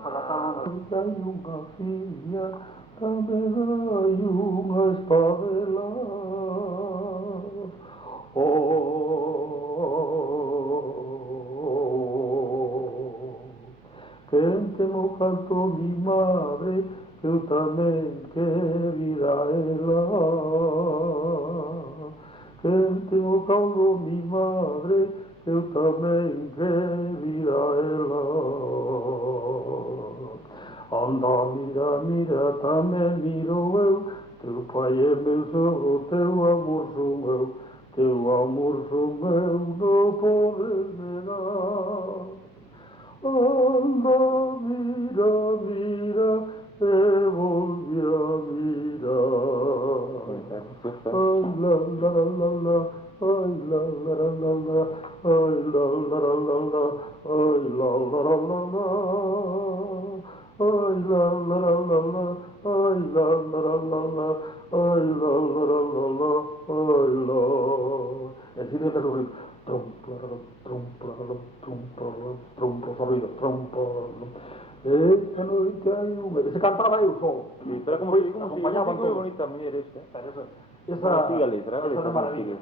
Hai unha filla, tamén hai unha espadela. Quen mo canto mi madre, eu tamén querida ela. Quen mo canto mi madre, eu tamén querida ela. Anda, mira, mira, tamén miro eu, teu pai é meu sogro, teu amor son eu, teu amor son eu, non podes negar. Anda, mira, mira, e volve a mirar. Ai, la, la, la, la, ai, la, la, la, la, ai, la, la, la, la, ai, la, la, la, la. Ay la la la la la, ay la la la la la, ay la la la la la, ay la. E si deve lo trompa, trompa, trompa, trompa, sonido, trompa. Esta noite hai unha... Se cantaba eu só. Sí, pero como acompañaban muy todos. bonita mujer esta. Esa Sigue la letra, esa era maravilla.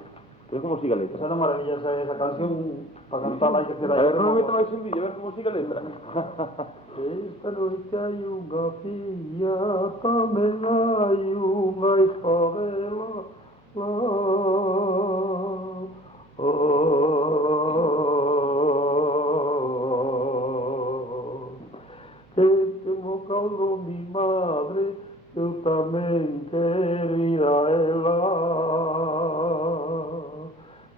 Pero como sigue la letra. Esa era maravilla, esa canción, para cantarla hai que ter A aí... ver, non me meto máis en vídeo, a ver como sigue a letra. Esta noite hai unha filla, tamén hai unha espadela. Este mo caldo mi madre, eu tamén quero ir a ela.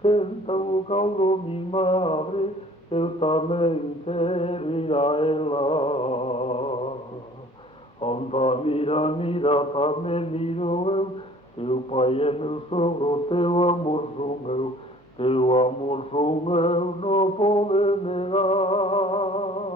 Canta o caldo mi madre, eu tamén quero ir a ela. Anda, mira, mira, tamén miro eu, teu pai é meu sogro, teu amor son eu, teu amor son eu, non pode negar.